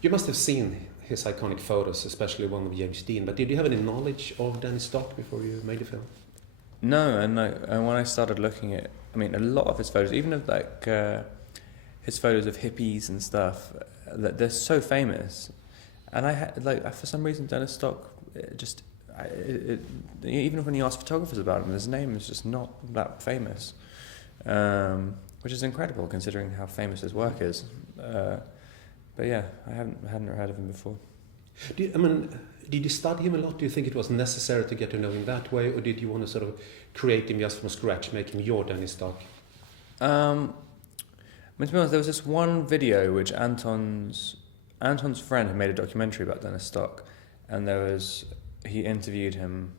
You must have seen his iconic photos, especially one of James Dean, but did you have any knowledge of Dennis Stock before you made the film? No, and when I started looking at, I mean, a lot of his photos, even of like his photos of hippies and stuff, that they're so famous, and I had like for some reason Dennis Stock even when you ask photographers about him, his name is just not that famous, which is incredible considering how famous his work is. But yeah, I hadn't heard of him before. Did you study him a lot? Do you think it was necessary to get to know him that way, or did you want to sort of create him just from scratch, make him your Dennis Stock? To be honest, there was this one video which Anton's friend had made a documentary about Dennis Stock, and he interviewed him,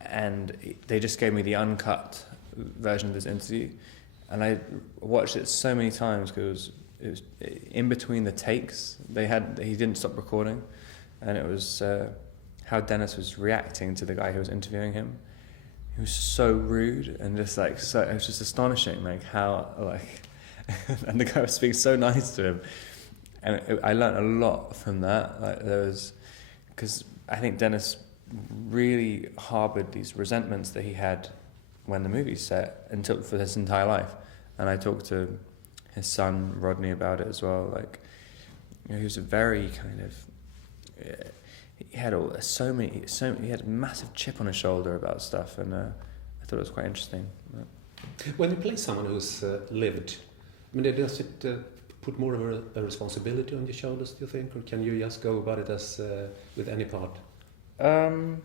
and they just gave me the uncut version of this interview, and I watched it so many times because it was in between the takes. He didn't stop recording, and it was how Dennis was reacting to the guy who was interviewing him. He was so rude and just like so. It was just astonishing, like how like, and the guy was speaking so nice to him, and I learned a lot from that. Like because I think Dennis really harbored these resentments that he had when the movie's set and took for his entire life. And I talked to his son Rodney about it as well. Like, he was a very kind of he had he had a massive chip on his shoulder about stuff, and I thought it was quite interesting. When you play someone who's lived, I mean, does it put more of a responsibility on your shoulders, do you think, or can you just go about it as with any part? In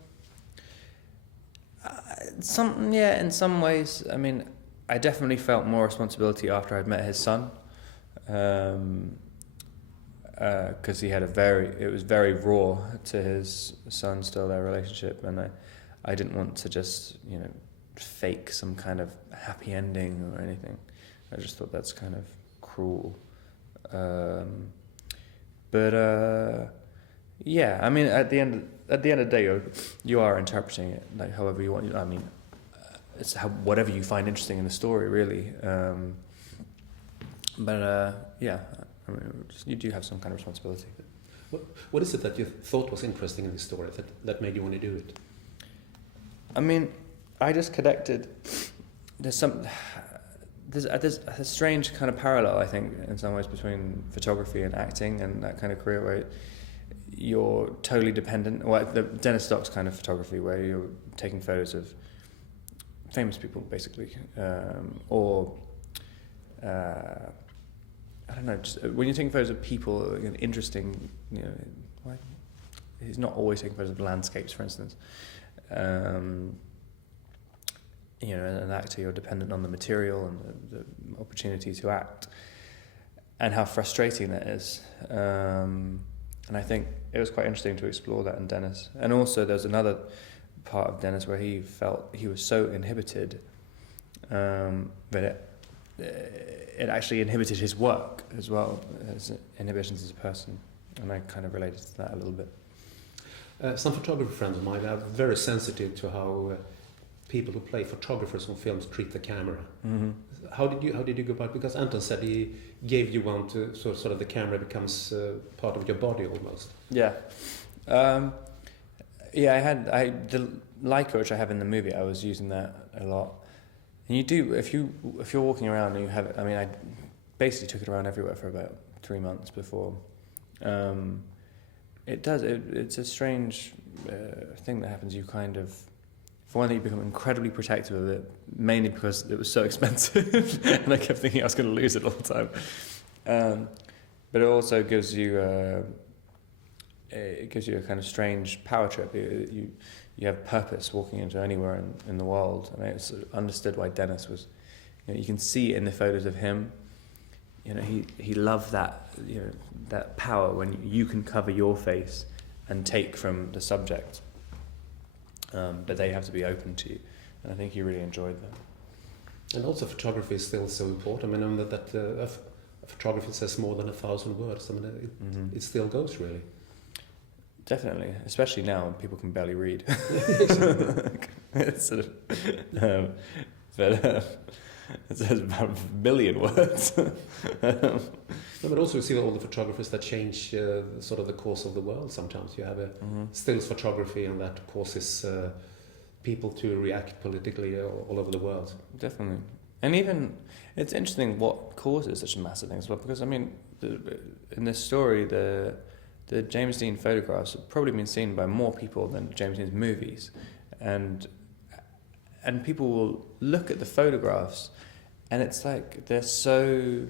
some ways. I mean, I definitely felt more responsibility after I'd met his son, because it was very raw to his son still, their relationship, and I didn't want to just fake some kind of happy ending or anything. I just thought that's kind of cruel. Yeah, I mean, at the end of the day, you are interpreting it like however you want. I mean, it's whatever you find interesting in the story, really. Yeah, I mean, you do have some kind of responsibility. What is it that you thought was interesting in the story that made you want to do it? I mean, I just connected. There's a strange kind of parallel, I think, in some ways between photography and acting and that kind of career where you're totally dependent. Well, the Dennis Stock's kind of photography where you're taking photos of famous people, basically, or I don't know. Just when you're taking photos of people, interesting. He's not always taking photos of landscapes, for instance. An actor, you're dependent on the material and the opportunity to act, and how frustrating that is. And I think it was quite interesting to explore that in Dennis. And also there's another part of Dennis where he felt he was so inhibited that it actually inhibited his work as well, his inhibitions as a person. And I kind of related to that a little bit. Some photographer friends of mine are very sensitive to how people who play photographers on films treat the camera. Mm-hmm. How did you go about it? Because Anton said he gave you one to sort of the camera becomes part of your body almost. Yeah. The Leica which I have in the movie, I was using that a lot. And you do, if you're walking around and you have it, I mean, I basically took it around everywhere for about 3 months before. It's a strange thing that happens. You kind of, for one thing, you become incredibly protective of it, mainly because it was so expensive, and I kept thinking I was going to lose it all the time. But it also gives you a kind of strange power trip. You have purpose walking into anywhere in the world, and I sort of understood why Dennis was. You can see it in the photos of him. He loved that that power when you can cover your face and take from the subject. But they have to be open to you, and I think he really enjoyed that. And also, photography is still so important. I mean, that a photography says more than 1,000 words. I mean, it still goes, really. Definitely, especially now when people can barely read. It's sort of, It says about a million words. No, but also you see all the photographers that change sort of the course of the world. Sometimes you have a stills photography, and that causes people to react politically all over the world. Definitely. And even, it's interesting what causes such a massive thing as well, because I mean, in this story, the James Dean photographs have probably been seen by more people than James Dean's movies, and people will look at the photographs, and it's like they're so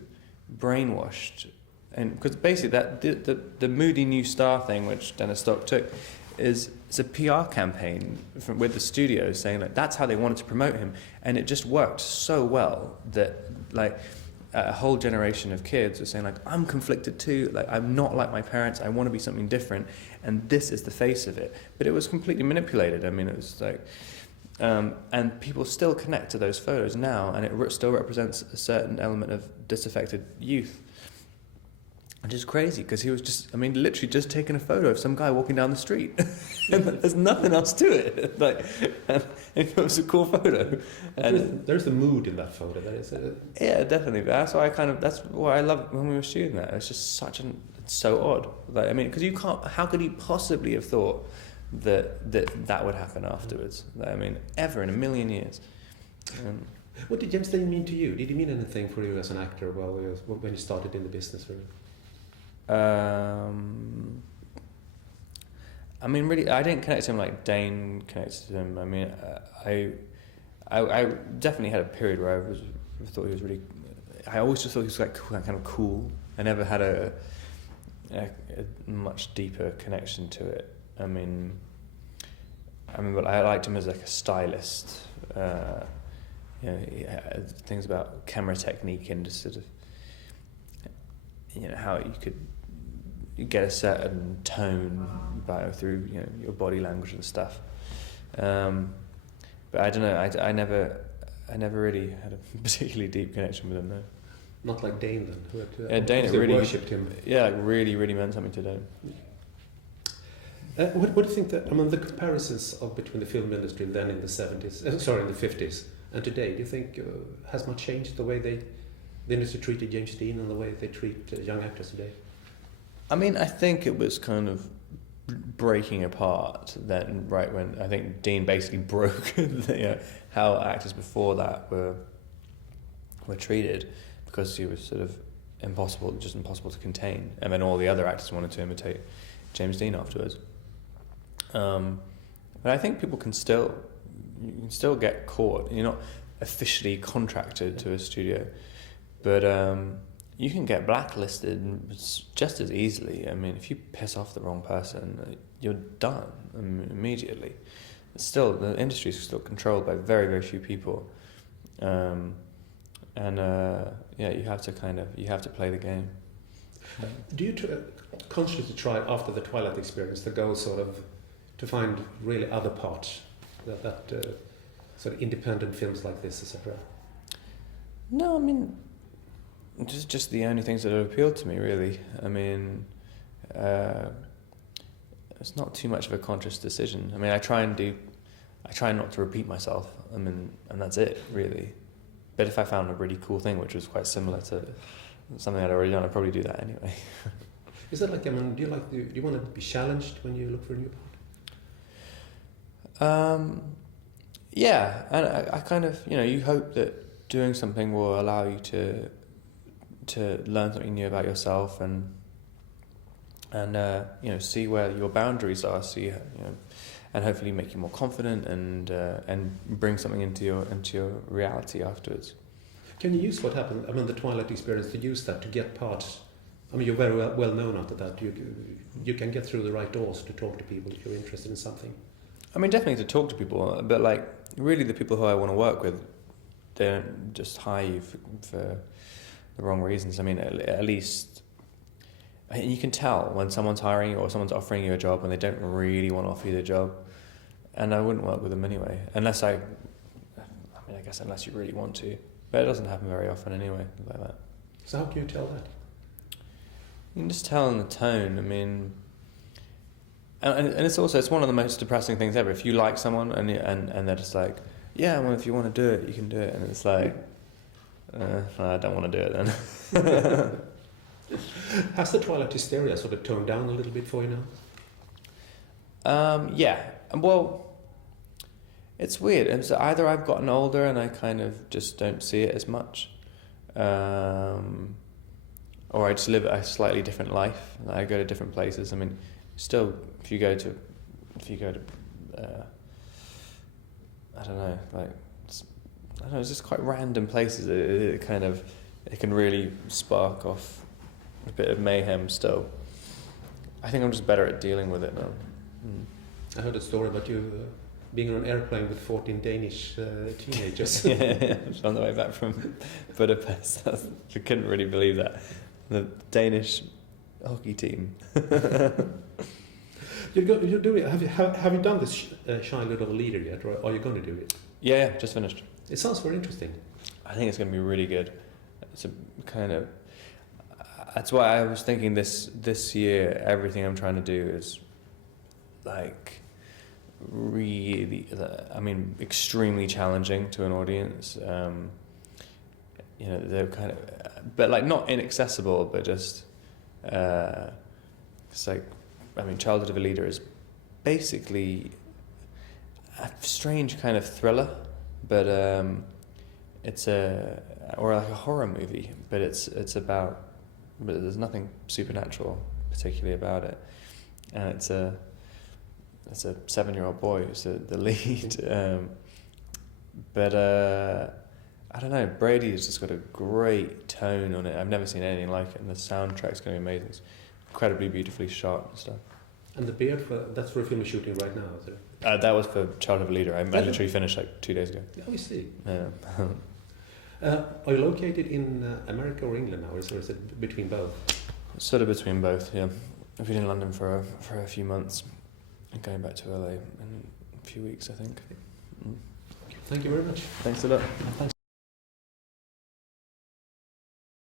brainwashed, and because basically that the Moody New Star thing, which Dennis Stock took, it's a PR campaign with the studios saying like that's how they wanted to promote him, and it just worked so well that like a whole generation of kids are saying like I'm conflicted too, like I'm not like my parents, I want to be something different, and this is the face of it. But it was completely manipulated. I mean, it was like and people still connect to those photos now, and it still represents a certain element of disaffected youth, which is crazy, because he was just, I mean, literally just taking a photo of some guy walking down the street. And there's nothing else to it. Like, and it was a cool photo. And there's the mood in that photo. That is yeah, definitely. That's why that's what I love when we were shooting that. It's just it's so odd. Like, I mean, because you can't, how could he possibly have thought that would happen afterwards? Like, I mean, ever in a million years. What did James Dean mean to you? Did he mean anything for you as an actor when you started in the business? Really? I mean, really, I didn't connect to him like Dane connected to him. I mean, I definitely had a period where I thought he was really. I always just thought he was like kind of cool. I never had a much deeper connection to it. I mean, but I liked him as like a stylist. You know, he had things about camera technique and just sort of, you know, how you could get a certain tone through, you know, your body language and stuff. But I don't know. I never really had a particularly deep connection with him, though. Not like Dane then. Who had, Dane really worshipped him. Yeah, like really, really meant something to Dane. What do you think that, I mean, the comparisons between the film industry then in the 70s, in the 50s, and today, do you think has much changed the way the industry treated James Dean and the way they treat young actors today? I mean, I think it was kind of breaking apart then, right when I think Dean basically broke how actors before that were treated, because he was sort of impossible to contain, and then all the other actors wanted to imitate James Dean afterwards. But I think people can still get caught. You're not officially contracted to a studio, but you can get blacklisted just as easily. I mean, if you piss off the wrong person, you're done immediately. Still, the industry is still controlled by very, very few people, and you have to play the game. Do you consciously try after the Twilight experience to go sort of to find really other parts that sort of independent films like this, etc.? No, I mean, just the only things that have appealed to me, really. I mean, it's not too much of a conscious decision. I mean, I try not to repeat myself. I mean, and that's it, really. But if I found a really cool thing which was quite similar to something I'd already done, I'd probably do that anyway. Is that like, I mean, do you want to be challenged when you look for a new part? Yeah, and I kind of, you know, you hope that doing something will allow you to learn something new about yourself and you know, see where your boundaries are, and hopefully make you more confident and bring something into your reality afterwards. Can you use what happened, I mean, the Twilight experience, to use that to get parts? I mean, you're very well known after that. You can get through the right doors to talk to people if you're interested in something. I mean, definitely to talk to people, but like really the people who I want to work with, they don't just hire you for the wrong reasons. I mean, at least you can tell when someone's hiring you or someone's offering you a job when they don't really want to offer you the job, and I wouldn't work with them anyway, unless I guess unless you really want to, but it doesn't happen very often anyway, like that. So how can you tell that? You can just tell in the tone. I mean, and it's one of the most depressing things ever. If you like someone and they're just like, yeah, well, if you want to do it, you can do it, and it's like, I don't want to do it then. Has the Twilight hysteria sort of toned down a little bit for you now? Yeah. Well, it's weird. It's either I've gotten older and I kind of just don't see it as much, or I just live a slightly different life. I go to different places. I mean, still, if you go to, I don't know, like, I don't know, it's just quite random places. It can really spark off a bit of mayhem still. I think I'm just better at dealing with it now. I heard a story about you being on an airplane with 14 Danish teenagers. Yeah, on the way back from Budapest. I couldn't really believe that. The Danish hockey team. You're doing. Have you done this Shy Little Leader yet, or are you going to do it? Yeah, just finished. It sounds very interesting. I think it's going to be really good. It's a kind of. That's why I was thinking this year. Everything I'm trying to do is, like, really. I mean, extremely challenging to an audience. You know, they're kind of, but like not inaccessible, but just. It's like, I mean, Childhood of a Leader is basically a strange kind of thriller, but it's or like a horror movie, but it's about, but there's nothing supernatural particularly about it, and it's a 7-year-old boy who's the lead, but I don't know, Brady has just got a great tone on it. I've never seen anything like it, and the soundtrack's going to be amazing. It's incredibly beautifully shot and stuff. And the beard, that's for a film you're shooting right now, is it? That was for Child of a Leader. I literally finished like 2 days ago. Oh, I see. Yeah. Are you located in America or England now, or is it between both? Sort of between both, yeah. I've been in London for a few months and going back to LA in a few weeks, I think. Thank you very much. Thanks a lot. Thanks.